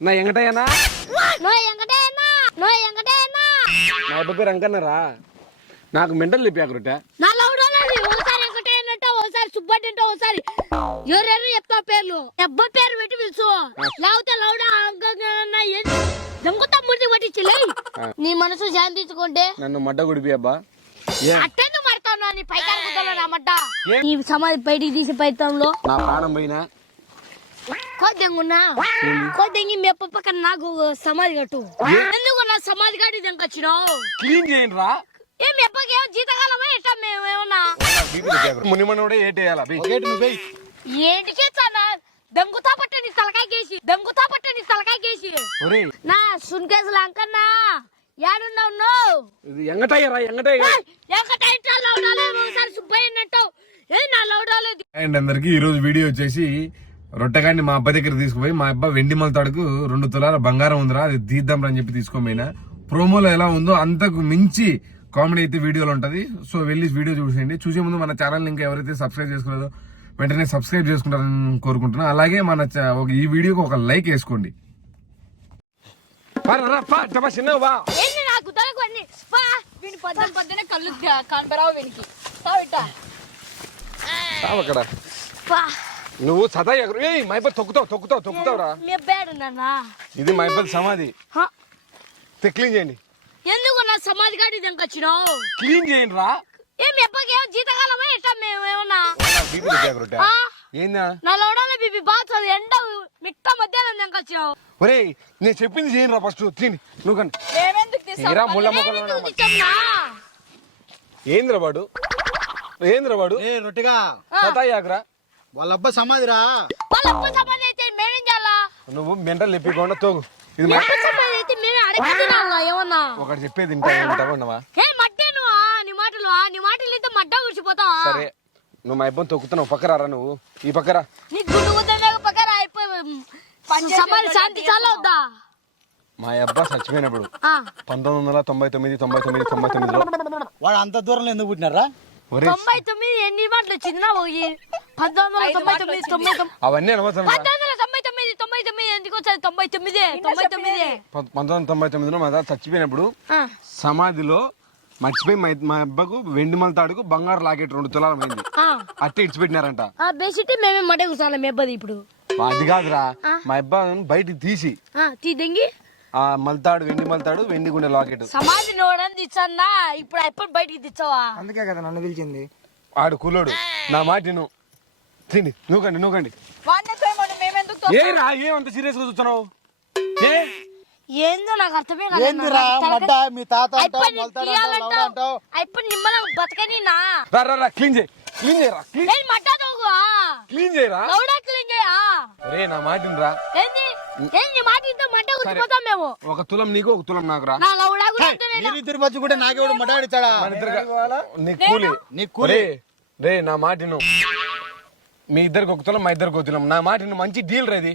నా ఎంగటయ్యనా no ఎంకటేనా no ఎంకటేనా నా నాకు మెంటల్ చెప్పాకరుట నా లౌడోనది ఒకసారి ఎంకటేనంట ఒకసారి సుబ్బట్ అంటే ఒకసారి ఎవరెవరు చెప్తా పేర్లు? అబ్బ పేరు పెట్టి పిలుచు లేకపోతే లౌడా అంకన్నా దొంగ తమ్ముడిని పట్టించలే నీ మనసు శాంతించుకుంటే నన్ను మడ్డ గుడిపి అబ్బా. అట్టెందుకు పడతావు నీ కుదలో రామట్ట ఏ? నీ సమాధి బయటికి తీసి పైతంలో? నా ప్రాణం పోయినా కొద్దింగున్నా? కొద్దింగి మీ అప్ప పక్కన నాకు సమాధి కట్టు. ఎందుకు నా సమాధి కాడి దెంకొచ్చినావు క్లీన్ చేయండి రా ఏ మీ అప్పకి ఏమో జీతకాలమా ఎట్టా మేమేమన్నా? మునిమనోడే ఏటేయాలా ఏంటి చేస్తానా? దెంగుతా పట్టని తలకాయ కేసి. దెంగుతా పట్టని తలకాయ కేసి. నా సున్కేసులు అంకన్నా ఏడున్నావు నువ్వు? ఇది ఎంగటయ్యరా ఎంగటయ్య ఎక్కటైట్లో ఉండాలి ఒకసారి సుబ్బయ్య అంటావు ఏ నా లౌడాలేదు అండ్ అందరికి ఈ రోజు వీడియో వచ్చేసి రొట్టెగాన్ని మా అబ్బ దగ్గర తీసుకుపోయి మా అబ్బా వెండి మలతాడుకు రెండు తులాల బంగారం ఉందిరా అది తీద్దాం అని చెప్పి తీసుకోపోయినా. ప్రోమోలో ఎలా ఉందో అంతకు మించి కామెడీ అయితే వీడియోలో ఉంటది. సో వెళ్ళి వీడియో చూసేయండి. చూసే ముందు మన ఛానల్ ఇంకా ఎవరైతే సబ్స్క్రైబ్ చేసుకోలేదో వెంటనే సబ్స్క్రైబ్ చేసుకుంటారని కోరుకుంటున్నా. అలాగే మన ఈ వీడియోకి ఒక లైక్ వేసుకోండి. కళ్ళు కనపరావు వీనికి. నువ్వు సదా ఎగరు. ఏయ్ మా ఇబ్బంది తొక్కుతావు తొక్కుతావు తొక్కుతావురా. మీ అబ్బాడు నాన్న ఇది మా ఇబ్బంది సమాధి. హ? క్లీన్ చేయండి. ఎందుకు నా సమాధి కాడి దెంకొచ్చినావు క్లీన్ చేయండి రా ఏ మీ అబ్బాకి ఏమో జీతకాలమా ఎట్టా మేమేమన్నా ఆ? ఏందా? నా లౌడాల బీబీ బాగా ఎండ మిట్ట మధ్యాహ్నం దెంకొచ్చినావు ఒరే నేను చెప్పింది చేయండి రా ఫస్ట్. తిని నువ్వు కానీ. తీరా ముళ్ళ మొక్కలు? ఏంద్ర వాడు? ఏంద్ర వాడు? ఏ రొట్టెగా. సతాయాకరా వాళ్ళ అబ్బా సమాధిరా? వాళ్ళ సమాధి అయితే మేమేం చేయాలా? నువ్వు మెంటల్ ఎప్పికుండా తోగు. ఇది మీ అప్ప సమాధి అయితే మేమే అడగ తినాలా ఏమన్నా? ఒకటి చెప్పేది ఉండవా? ఏ మట్టే నువ్వు నీ మాటలు ఆ, నీ మాటలు అయితే మడ్డ గుడిచిపోతావా సరే నువ్వు మా ఇబ్బంది తొక్కుతున్నావు పక్కరారా నువ్వు? ఈ పక్కరా. నీ గుడ్డు గుద్ద పక్కన అయిపోయి సమాధి శాంతి చాలా వద్దా మా అబ్బా చచ్చిపోయినప్పుడు ఆ. పంతొమ్మిది వందల తొంభై తొమ్మిది తొంభై తొమ్మిది తొంభై తొమ్మిదిలో వాడు అంత దూరంలో ఎందుకు పుట్టినారా ఒరే తొంభై తొమ్మిది ఎన్ని మాటలు వచ్చింది నా పోయి పంతొమ్మిది వందల తొంభై తొమ్మిది తొంభై తొమ్మిది. అవన్నీ అనవసరం రా. పంతొమ్మిది వందల తొంభై తొమ్మిది తొంభై తొమ్మిది ఎందుకు తొంభై తొమ్మిది తొంభై తొమ్మిది. పంతొమ్మిది వందల తొంభై తొమ్మిదిలో మా తాత చచ్చిపోయినప్పుడు ఆ. సమాధిలో మర్చిపోయి మా మా అబ్బకు వెండి మలతాడుకు బంగారు లాకెట్ రెండు తులాలు అయింది ఆ. అట్టే ఆ బేసిట్టి మేమే మడ్డ కూర్చోాలి మీ అబ్బాది ఇప్పుడు. అది కాదురా మా అబ్బా బయటికి తీసి. ఆ, తీ దెంగి. ఆ మల్తాడు వెండి మల్తాడు వెండి గుండె లాకెట్. సమాధి నోడని తెచ్చన్నా ఇప్పుడు ఎప్పుడు బయటికి తెచ్చావా అందుకే కదా నన్ను పిలిచింది. ఆడు కూలోడు నా మాట నువ్వు తిని. రా ఏమంత సీరియస్గా చూస్తున్నావు ఏ? ఏందో నాకు అర్థమే కాలేదు ఏందిరా మడ్డ మీ తాత అంటావు అయిపోయి మొలతాడు అంటావు లవడ అంటావు. అయిపోయి నిమ్మలం బతకని నా. రా రా రా క్లీన్ చేయి. క్లీన్ చేయరా క్లీన్ ఏం మట్టాదోగు క్లీన్ చేయరా లౌడా క్లీన్ చేయా రే నా మాట రా. ఏంది? ఏంది మాట ఇంత మంట ఉచ్చిపోతాం మేము? ఒక తులం నీకు ఒక తులం నాకు రా. నా లౌడా కూడా. మీరిద్దరు మధ్య కూడా నాకేవాడు మన నీ కూలి. నీ కూలి. రే రే నా మాట విను. మీ ఇద్దరికి ఒక తులం మా ఇద్దరికి ఒక తులం. నా మాట విను. మంచి డీల్ రేది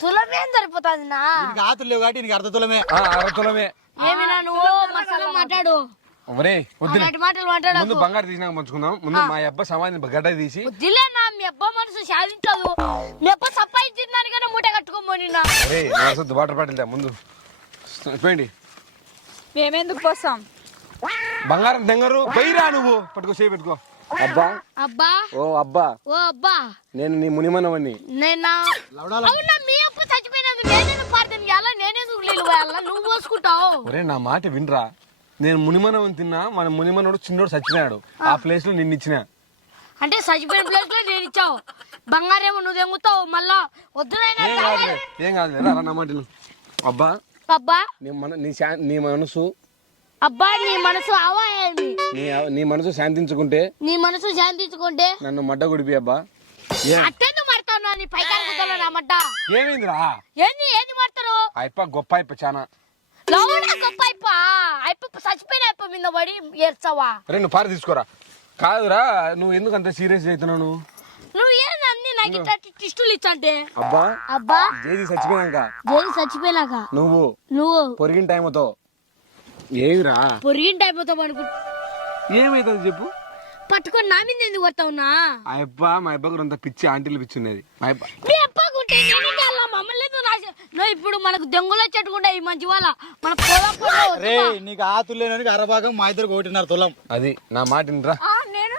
తులమేం సరిపోతుంది నా నీకు ఆతులు లేవు కాబట్టి నీకు అర్ధ తులమే. ఆ, అర తులమే. ఏమినా నువ్వు మసాలా మాట్లాడు. ఒరే వద్దులే. అలాంటి మాటలు మాట్లాడు ముందు బంగారు తీసినాక పంచుకుందాం. ముందు మా అబ్బ సమాధిని గడ్డ తీసి. వద్దులే నా మీ అబ్బా మనసు శాదించదు మీ అబ్బా సంపాదించిన కన్నా మూట కట్టుకోమని నా అరే నరసొద్దు వాటర్ బాటిల్ దా ముందు. పోయండి. మేమెందుకు పోసాం బంగారం దెంగరు పోయిరా నువ్వు. పట్టుకో చేయి పెట్టుకో. అబ్బా. అబ్బా. ఓ అబ్బా. ఓ అబ్బా. నేను నీ మునిమనవని నేను? అవునా మీ అప్ప ఎలా నువ్వు పోసుకుంటావు ఒరే నా మాట వినరా? నేను మునిమనవని తిన్నా మన మునిమనుడు చిన్నోడు చచ్చిపోయాడు. ఆ. ప్లేస్లో నిన్ను ఇచ్చిన. అంటే చచ్చిపోయిన ప్లేస్లో నేను ఇచ్చావు. బంగారేమో నువ్వు తెంగుతావు మళ్ళా వద్దునైనా ఏం కాదులే ఏం రా నా మాట విను. అబ్బా. అబ్బా. నీ మన నీ శా- నీ మనసు అబ్బా నీ మనసు అవా ఏమి నీ నీ మనసు శాంతించుకుంటే నీ మనసు శాంతించుకుంటే నన్ను మడ్డ గుడిపి అబ్బా. ఏ? అట్టెందుకు పడతావు నా నీ పైకాల కుదరలో నా మడ్డ. ఏమైందిరా? ఏంది ఏంది పడతారు ఆ అప్ప గొప్ప అయిప చానా. లవడా గొప్ప అయిపో అయిపో చచ్చిపోయిన అయిపో మీద పడి ఏడ్చావా? రే నువ్వు పార తీసుకోరా. కాదురా నువ్వు ఎందుకు అంత సీరియస్ అవుతున్నావు నువ్వు? నువ్వు ఏంది అన్ని నాకు ఇట్లా టిస్టులు ఇచ్చంటే. అబ్బా అబ్బా. జేది చచ్చిపోయాక జైలు చచ్చిపోయినాక. నువ్వు నువ్వు. పొరిగిన టైంతో ఏమిరా? పొరిగింటి అయిపోతావు అనుకు ఏమైతుంది చెప్పు? పట్టుకొని నా మీద ఎందుకు కొడతావు నా? ఆ అబ్బ మా అబ్బకు అంత పిచ్చి ఆంటీలు పిచ్చి ఉన్నది మా అబ్బ మీ మమ్మల్ని ఎందుకు ఇప్పుడు మనకు దెంగులు వచ్చేట్టుకుంటే ఈ మంచి వాళ్ళ మన పొలం పొలం రే నీకు ఆ తుల్లేనానికి అరభాగం మా ఇద్దరు ఒకటిన్నర తులం. అది నా మాట వినరా ఆ, నేను?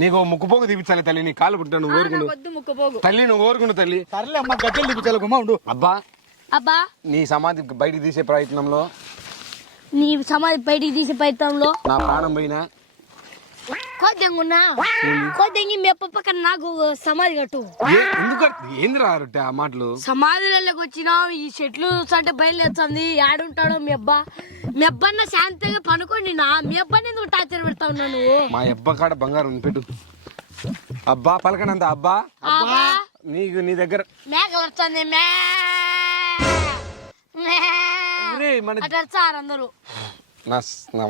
నీకు ముక్కుపోగు తీపించాలి తల్లి నీ కాలు పుట్టాను నువ్వు ఊరుకుండు. వద్దు ముక్కపోగు తల్లి నువ్వు ఊరుకుండు తల్లి. సర్లే అమ్మ గజ్జలు తిప్పించాలి గుమ్మ ఉండు. అబ్బా అబ్బా. నీ సమాధి బయటికి తీసే ప్రయత్నంలో నీ సమాధి బయటికి తీసే ప్రయత్నంలో నా ప్రాణం పోయినా? కొద్దిగా కొద్దిగా మీ పక్కన నాకు సమాధి కట్టు. ఏందిరా ఆ మాటలు? సమాధిలోకి వచ్చినాం ఈ చెట్లు అంటే బయలుదేరుతుంది. ఆడుంటాడో మీ అబ్బా. మీ అబ్బన్న శాంతిగా పనుకోండి నా. మీ అబ్బాని ఎందుకు టార్చర్ పెడతా ఉన్నా నువ్వు? మా అబ్బా కాడ బంగారం పెట్టు. అబ్బా పలకనంత అబ్బా. అబ్బా. నీకు నీ దగ్గర మేకలు వస్తుంది మే ఒరేయ్, మన అందరూ. నా నా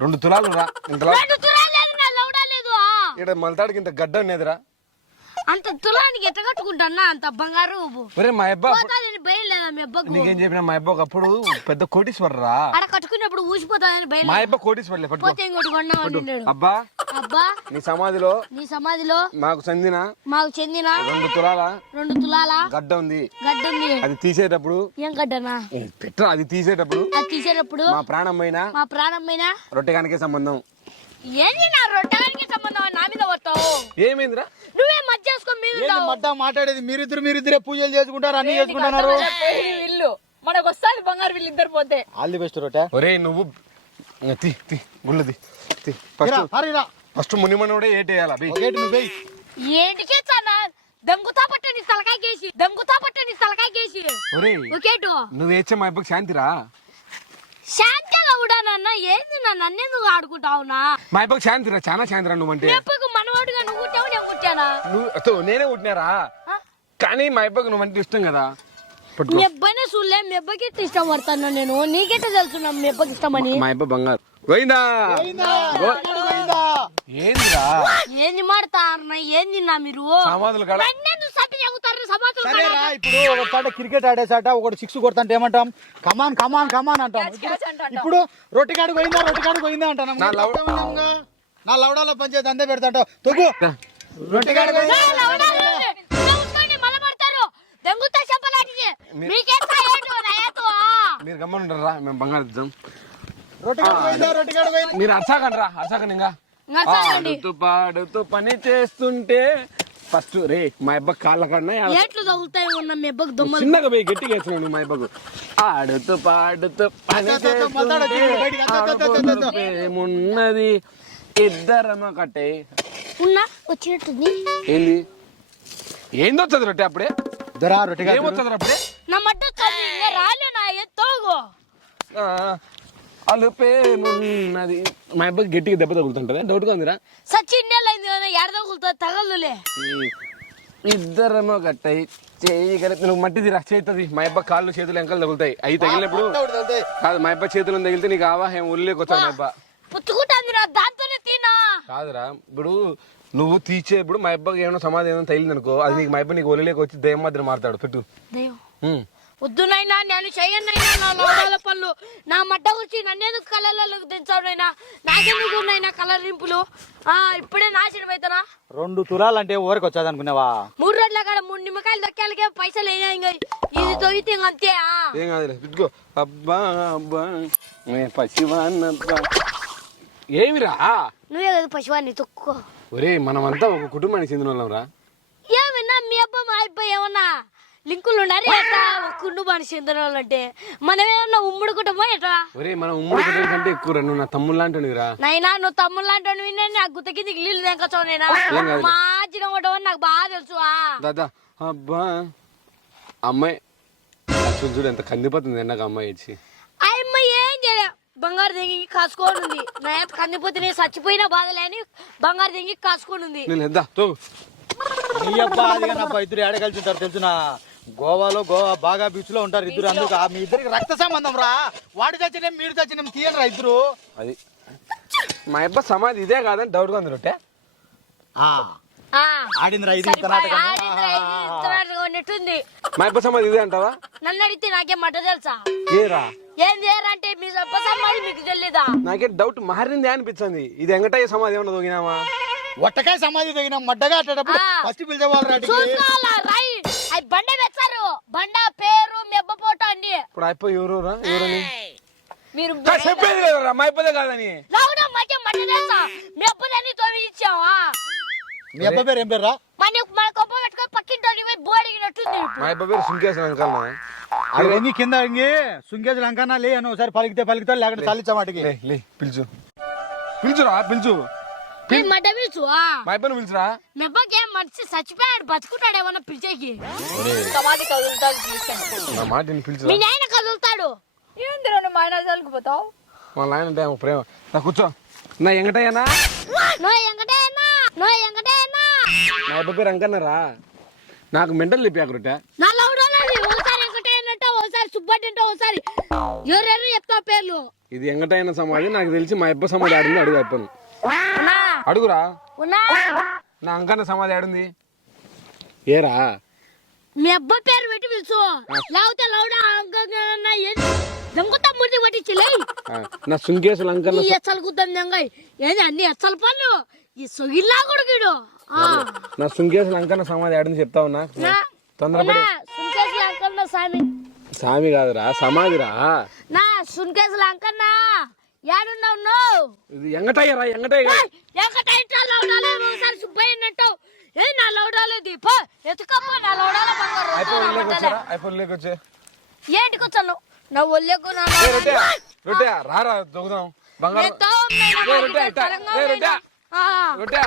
రెండు తులాలు రా ఇంతలా రెండు తులాలు లేదు నా లౌడా లేదు ఆ. ఇక్కడ మలతాడికి ఇంత గడ్డ ఉన్నదిరా. అంత తులానికి ఎట్ట కట్టుకుంటానా అంత బంగారు ఒరే మా అబ్బా పోతాదని భయం లేదా మీ అబ్బకు. నీకేం చెప్పిన మా అబ్బా ఒకప్పుడు పెద్ద కోటీశ్వరరా. ఆడ కట్టుకున్నప్పుడు ఊసిపోతాదని భయం మా లేదా? అబ్బా కోటీశ్వర్లే పట్టుకో. పోతే ఇంకోటి కొన్నాం అంటున్నాడు అబ్బా అబ్బా. నీ సమాధిలో నీ సమాధిలో మాకు చెందిన మాకు చెందిన రెండు తులాల రెండు తులాల గడ్డ ఉంది. గడ్డ ఉంది. అది తీసేటప్పుడు ఏం గడ్డనా? పెట్టరా అది తీసేటప్పుడు అది తీసేటప్పుడు మా ప్రాణం పోయినా మా ప్రాణం పైన రొట్టెగానికే సంబంధం. ఏంది నా రొట్టెలకి సంబంధం? నా మీద పడతావు ఏమైందిరా? నువ్వే మధ్య చేసుకొని మీద ఏంది ఉంటావు. మడ్డ మాట్లాడేది? మీరిద్దరు మీరిద్దరే పూజలు చేసుకుంటారు అన్ని చేసుకుంటున్నారు ఇల్లు. మనకు వస్తుంది బంగారు వీళ్ళు ఇద్దరు పోతే. ఆల్ ది బెస్ట్ రొట్టె. ఒరే నువ్వు ఇంగ తీ తీ గుళ్ళది తీ ఫస్ట్. ఫస్ట్ మునిమనోడే ఏటేయాలా బి. ఒకటి నువ్వు ఏంటి చేస్తానా? దంగుతా పట్టని తలకాయ కేసి దంగుతా పట్టని తలకాయ కేసి. ఒరే ఒకేటు నువ్వు ఏచ్చే మా అబ్బకి శాంతిరా శాంతిగా కూడా నాన్న ఏంది నా నన్నెందుకు ఆడుకుంటావునా? మా అబ్బకి శాంతిరా చాలా శాంతిరా నువ్వంటే. ఎప్పుడు మనవాడుగా నువ్వు కుట్టావు నేను కుట్టానా నువ్వు అతో నేనే పుట్టినారా కానీ మా అబ్బకి నువ్వంటే ఇష్టం కదా. మీ అబ్బాయినే చూడలే మీ అబ్బాయికి ఇష్టం నేను? నీకెట్ట తెలుసు నా మీ అబ్బాయికి ఇష్టమని? మా అబ్బ బంగారు. పోయిందా? ఏందిరా? ఏంది మాడతా అన్న? ఏంది నా మీరు? సమాధులు కాడ నన్నెందుకు సత్తి చెబుతారు? సమాధానం సరేరా ఇప్పుడు ఒక చాట క్రికెట్ ఆడేసాట ఒకటి సిక్స్ కొడతాంటే ఏమంటాం? కమాన్ కమాన్ కమాన్ అంటాం. ఇప్పుడు రొట్టె కాడికి పోయిందా రొట్టె కాడికి పోయిందా అంటాం నా లవ్- నా లవడాలో పంచాయతీ అందే పెడతాంటావు తొగ్గు రొట్టె కాడికి పోయిందా? దెంగుతా చెప్పలాంటిది మీకెంత ఏంటో నయతో మీరు గమ్మనుండరా మేము బంగారు ఇద్దాం. రొట్టె కాడికి పోయిందా రొట్టె కాడికి పోయిందా? మీరు అర్చాకండి రా అర్చాకండి ఇంకా. ఆడుతూ పాడుతూ పని చేస్తుంటే ఫస్ట్ రే మా అబ్బ కాళ్ళ కన్నా ఏట్లు తగులుతాయి ఉన్న మీ అబ్బకు దొమ్మలు. చిన్నగా పోయి గట్టిగా వేసినాను మా అబ్బకు. ఆడుతూ పాడుతూ పని. ఏమున్నది ఇద్దరమ కట్టే ఉన్నా వచ్చినట్టుంది ఏంది? ఏంది వచ్చదు రొట్టె అప్పుడే? దొరా రొట్టె కాడికి ఏమొచ్చదు అప్పుడే నా ఇంకా రాలే నా ఎత్తోగు అలుపేమున్నది మా అబ్బకి గట్టిగా దెబ్బ తగులుతుంటది. డౌట్గా ఉందిరా? సచిన్ నెలైంది కదా ఎడ తగులుతుంది తగలులే ఇద్దరమో గట్టయి చేయి కలిపి నువ్వు మట్టి తీరా చేతుంది. మా అబ్బ కాళ్ళు చేతులు ఎంకలు తగులుతాయి. అవి తగిలినప్పుడు. కాదు మా అబ్బ చేతులు తగిలితే నీకు ఆవాహం ఉల్లేకి వచ్చాడు మా అబ్బ? పుచ్చుకుంటుంది నా దాంతోనే తినా కాదురా ఇప్పుడు నువ్వు తీసేప్పుడు మా అబ్బకి ఏమైనా సమాధి ఏమైనా తగిలింది అనుకో అది నీకు మా అబ్బ నీకు ఒలిలేకి వచ్చి దయ్యం మాదిరి మారుతాడు. పెట్టు. దయ్యం? ఉమ్. వద్దు నాయనా నేను చెయ్యనైనా నా లోడాల పళ్ళు. నా మడ్డ గురించి నన్నెందుకు కలర్లకు దించాడునైనా నాకెందుకు ఉన్నాయినా కలరింపులు? ఆ ఇప్పుడే నాశనం అవుతానా రెండు తులాలంటే ఊరికి వచ్చాది అనుకున్నావా మూడు రోజుల కాడ మూడు నిమ్మకాయలు దక్కాలకే పైసలు అయినా ఇంకా. ఇది తొగితే అంతే ఆ. ఏం కాదులే ఇదిగో. అబ్బా అబ్బా పసివాన్నబ్బా. ఏమిరా? నువ్వే కదా పశువాన్ని తొక్కుకో ఒరే మనమంతా ఒక కుటుంబానికి చెందిన వాళ్ళం రా. ఏమన్నా మీ అబ్బా మా అబ్బాయి ఏమన్నా? లింకులు ఉండాలి ఎట్లా ఒక కుటుంబానికి చెందిన వాళ్ళంటే మనమేమన్నా ఉమ్ముడు కుటుంబం ఎట్లా? ఒరే మనం ఉమ్మడి కుటుంబం కంటే ఎక్కువ నువ్వు నా తమ్ముడు లాంటివిరా నైనా నువ్వు తమ్ముడు లాంటి విన్నా నాకు గుత్త కిందకి నీళ్ళు తెంకొచ్చావు నేనా? ఏం కాదు. మా చిన్న కొట్టమని నాకు బాగా తెలుసు ఆ. దాదా అబ్బా. అమ్మాయి చూడు ఎంత కందిపోతుంది ఎండక అమ్మాయి ఇచ్చి. ఆ అమ్మాయి ఏం చేయలే. బంగారు దెంగి కాసుకొని ఉంది. నా యొక్క కందిపోతే నేను చచ్చిపోయినా బాధలే అని బంగారు దెంగి కాసుకొని ఉంది. నేను ఎద్దా తో. నీ అబ్బా అది అబ్బా ఇద్దరు ఏడ కలిసి ఉంటారు తెలుసునా? గోవాలో గోవా బాగా బీచ్లో ఉంటారు ఇద్దరు అందుకు ఆ మీ ఇద్దరికి రక్త సంబంధం రా. వాడు చచ్చినేం మీరు చచ్చినేం తీయరా ఇద్దరు? అది. మా అబ్బ సమాధి ఇదే కాదని డౌట్గా ఉంది రొట్టె. ఆ, ఆ. ఆడిందిరా ఇది ఇంత సరిపోయి నాటకం. ఆడిందిరా, ఇది ఇత్తనాటకం ఉన్నట్టుంది మా అబ్బ సమాధి ఇదే అంటావా? నన్ను అడిగితే నాకేం మట్ట తెలుసా? ఏరా? ఏం చేయరంటే మీ సొప్ప సమ్మాది మీకు తెలియదా నాకే డౌట్ మారిందే అనిపించింది ఇది వెంకటయ్య సమాధి ఏమన్నా దొంగినామా? ఒట్టకాయ సమాధి తగిన మడ్డగా అట్టేటప్పుడు ఆ. ఫస్ట్ పిలిచేవాళ్ళు రాటికి చూసుకోవాలా? రాయి అవి బండ వెచ్చారు బండ పేరు మెబ్బ ఫోటో అన్ని ఇప్పుడు అయిపోయి ఎవరు మీరు చెప్పేది లేదురా మా అయిపోతే కాదని లావున మధ్య మధ్య చేసా మెబ్బదని తోవి ఇచ్చావా? మీ అబ్బాయి పేరు ఏం పేరు రా? మన మన కొప్ప పెట్టుకొని పక్కింటి పోయి బోడిగినట్టుంది మా అయిపోయి పేరు సుంకేసిన అంకల్ అది ఎంగి కింద ఎంగి సుంగేజ్ లంకన్నా లే అని ఒకసారి పలికితే పలికితే లేకుంటే లే లే పిలుచు. పిలుచురా పిలుచు. మా పిలుచురా. ఏం మనిషి చచ్చిపోయాడు ఏమన్నా పిలిచేకి? సమాధి కదులుతాడు చూసాను నా మాట నేను మీ పిలుచురా నాయన కదులుతాడు. ఏంది రెండు మైనాజాలకు పోతావు? మా నాయన అంటే ఆమె ప్రేమ. నా కూర్చో. నా ఎంగటయ్యనా నో ఎంకటేనా నో ఎంకటేనా నా అయిపోయి పేరు అంకన్నారా? నాకు మెంటల్ అక్కడ నా ఒకసారి ఒకసారి సుబ్బడ్డి అంటే ఒకసారి ఎవరెవరు చెప్తావు పేర్లు? ఇది ఎంగటైన సమాధి నాకు తెలిసి మా అబ్బ సమాధి ఆడింది అడుగు అయిపోను ఉన్నా అడుగురా. ఉన్నా. నా అంకన్న సమాధి ఆడింది. ఏరా? మీ అబ్బ పేరు పెట్టి పిలుచు. లేకపోతే లౌడ దొంగత ముందు పట్టించలే ఆ, నా సుంకేసులు అంకన్న ఎచ్చలు కుద్దాం దొంగ. ఏంది అన్ని ఎచ్చల పనులు? ఈ సొగిల్లా కొడుకుడు. ఆ. నా సుంకేసులు అంకన్న సమాధి ఆడింది చెప్తా ఉన్నా. నా. తొందరపడి. నా సున్కేసులు అంకన్నా సామి సామి కాదురా సమాధిరా. నా సున్కేసులు అంకన్నా ఏడున్నావు? నువ్వు ఇది ఎంగటయ్యరా ఎంగటయ్య ఎక్కటైంటాలో ఉండాలి ఒకసారి సుబ్బయ్యనంటావు ఏ నా లౌడాలు దీపో ఎత్తుకపో నా లౌడాల బంగారు. ఐఫోన్ లేక వచ్చారా ఐఫోన్ లేక వచ్చే ఏంటికి వచ్చాను నా ఒళ్ళకు రొట్టె రారా దొగుదాం బంగారం. రొట్టె. రొట్టె